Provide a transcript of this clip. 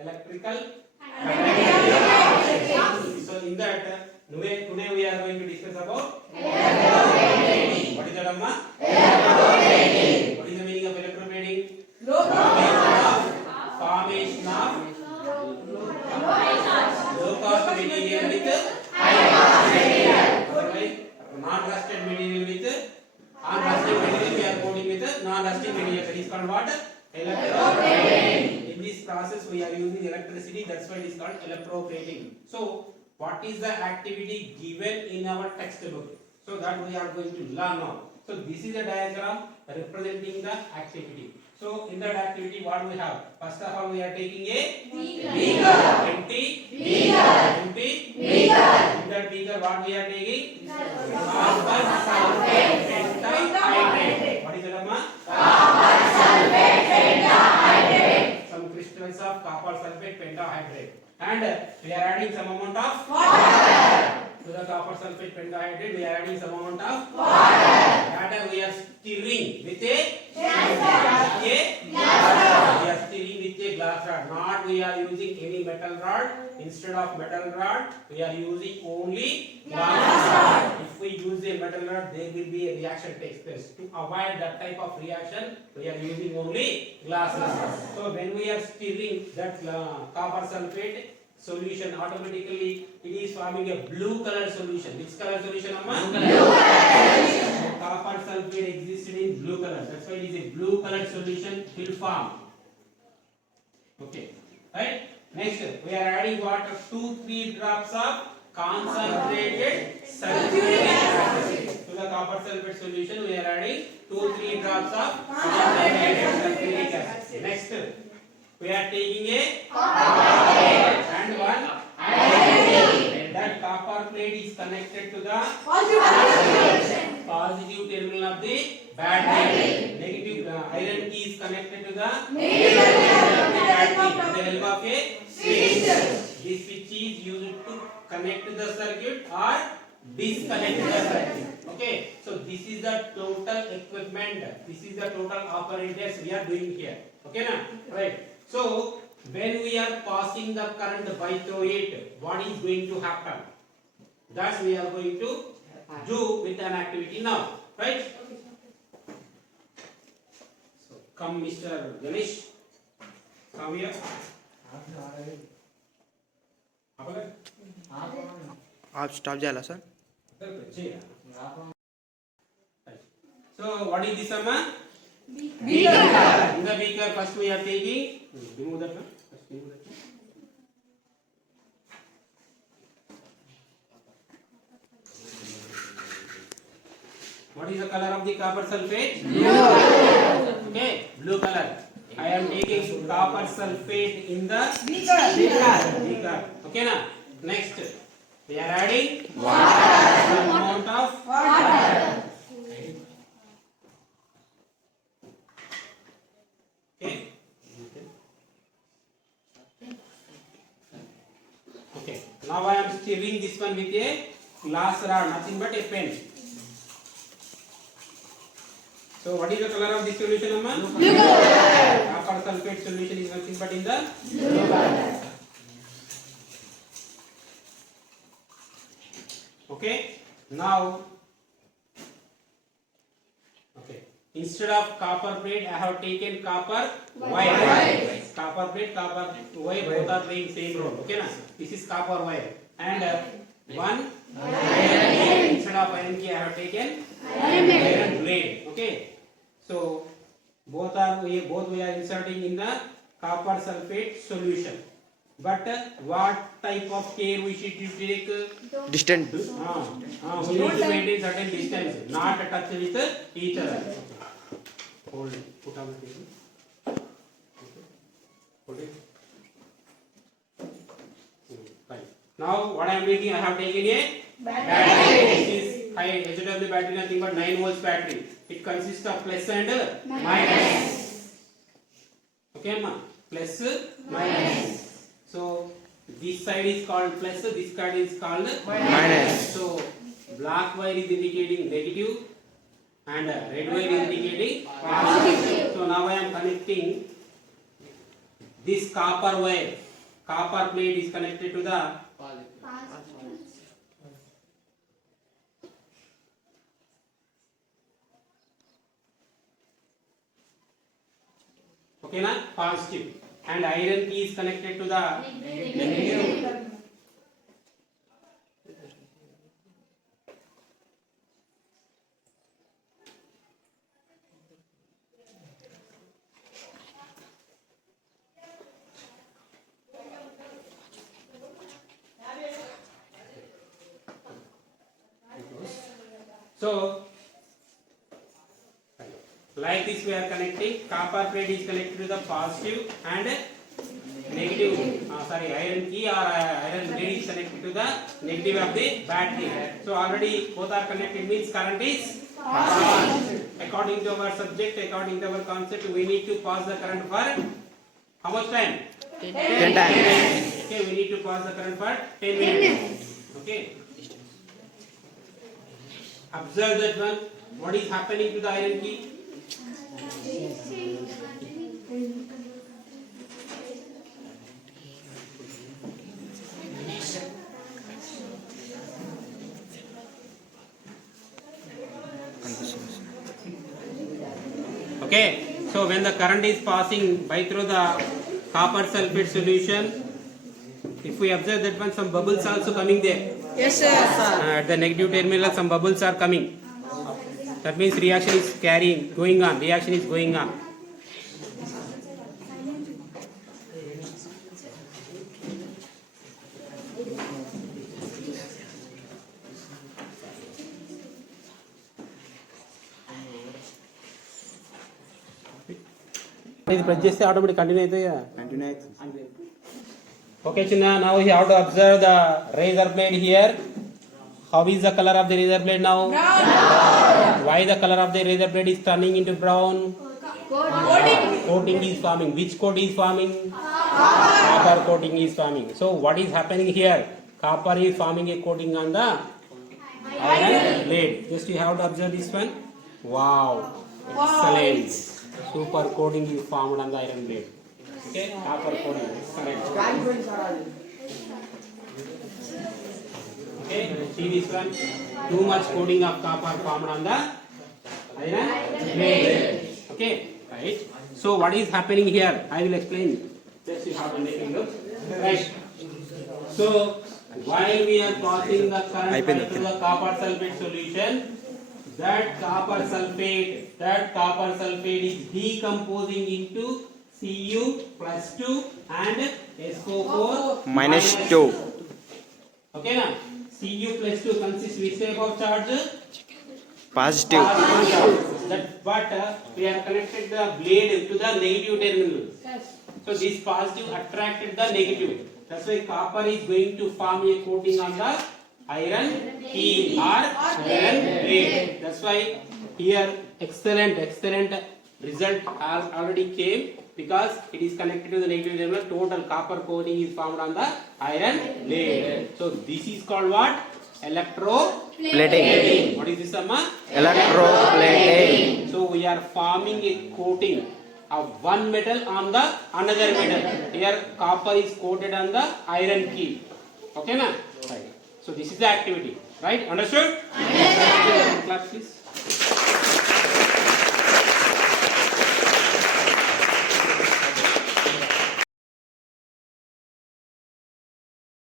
electrical. So in that today we are going to discuss about electroplating. What is that, Amma? Electroplating. What is the meaning of electroplating? Formation of low cost material with high cost material. Otherwise, non-rusted material with unrusted material. We are coating with non-rusted material. That is called what? Electroplating. In this process, we are using electricity. That's why it is called electroplating. So, what is the activity given in our textbook? So that we are going to learn now. So this is a diagram representing the activity. So in that activity, what we have? First of all, we are taking a beaker. Empty beaker. Empty beaker. In that beaker, what we are taking? Copper sulfate pentahydrate. What is it, Amma? Copper sulfate pentahydrate. Some crystals of copper sulfate pentahydrate. And we are adding some amount of water. To the copper sulfate pentahydrate, we are adding some amount of water. Water we are stirring with a glass rod. We are stirring with a glass rod. Not we are using any metal rod. Instead of metal rod, we are using only glass rod. If we use a metal rod, there will be a reaction takes place. To avoid that type of reaction, we are using only glass rod. So when we are stirring that copper sulfate solution, automatically it is forming a blue color solution. Which color solution, Amma? Blue color solution. So copper sulfate existed in blue color. That's why it is a blue color solution will form. Okay, right? Next, we are adding water 2-3 drops of concentrated sulfuric acid. To the copper sulfate solution, we are adding 2-3 drops of concentrated sulfuric acid. Next, we are taking a copper plate and one iron plate. That copper plate is connected to the positive terminal of the battery. Negative iron key is connected to the negative terminal of the battery with the help of a switch. This switch is used to connect to the circuit or disconnect the circuit. Okay, so this is the total equipment. This is the total operators we are doing here. Okay, na? Right. So when we are passing the current by through it, what is going to happen? That we are going to do with an activity now, right? So come, Mr. Ganesh, come here. आप stop झाला sir. So what is this, Amma? Beaker. In the beaker, first we are taking. Remove that. First remove that. What is the color of the copper sulfate? Blue. Okay, blue color. I am taking copper sulfate in the beaker. Okay, na? Next, we are adding water. Some amount of water. Okay. Now I am stirring this one with a glass rod, nothing but a pen. So what is the color of this solution, Amma? Blue color. Copper sulfate solution is nothing but in the blue color. Okay. Now, okay. Instead of copper plate, I have taken copper wire. Copper plate, copper wire, both are playing same role. Okay, na? This is copper wire. And one iron key. Instead of iron key, I have taken iron blade. Okay. So both we are inserting in the copper sulfate solution. But what type of care we should take? Distant. We need to maintain certain distance, not touch with each other. Hold it. Put on the table. Hold it. Fine. Now what I am making, I have taken a battery. This is high HW battery, nothing but 9 volts battery. It consists of plus and minus. Okay, ma? Plus, minus. So this side is called plus, this side is called minus. So black wire is indicating negative and red wire is indicating positive. So now I am connecting this copper wire copper plate is connected to the okay na positive, and iron key is connected to the negative. So like this we are connecting, copper plate is connected to the positive and negative, iron key or iron blade is connected to the negative of the battery. So already both are connected, means current is passed. According to our subject, according to our concept, we need to pass the current for how much time? 10 times. Okay, we need to pass the current for 10 minutes. Okay. Observe that one. What is happening to the iron key? Okay, so when the current is passing by through the copper sulfate solution, if we observe that one, some bubbles also coming there. Yes, sir. At the negative terminal, some bubbles are coming. That means reaction is going on. Reaction is going on. ఇది press చేస్తే automatic continue అవుతాయి. Okay, Chinna, now you have to observe the razor blade here. How is the color of the razor blade now? Brown. Why the color of the razor blade is turning into brown? Coating is forming. Which coat is forming? Copper coating is forming. So what is happening here? Copper is forming a coating on the iron blade. Just you have to observe this one. Wow. Excellent. Super coating is formed on the iron blade. Okay, copper coating. Correct. Okay, see this one. Too much coating of copper formed on the iron blade. Okay, right. So what is happening here? I will explain. Just you have to make a look. Right. So while we are passing the current through the copper sulfate solution, that copper sulfate is decomposing into Cu plus 2 and SO4 minus 2. Okay na? Cu plus 2 consists which type of charge? Positive. That but we are connected the blade to the negative terminal. So this positive attracted the negative. That's why copper is going to form a coating on the iron key or iron blade. That's why here excellent result already came, because it is connected to the negative terminal. Total copper coating is formed on the iron blade. So this is called what? Electroplating. What is this, Amma? Electroplating. So we are forming a coating of one metal on the another metal. Here copper is coated on the iron key. Okay na? Right. So this is the activity. Right? Understood? Understood. Clap please.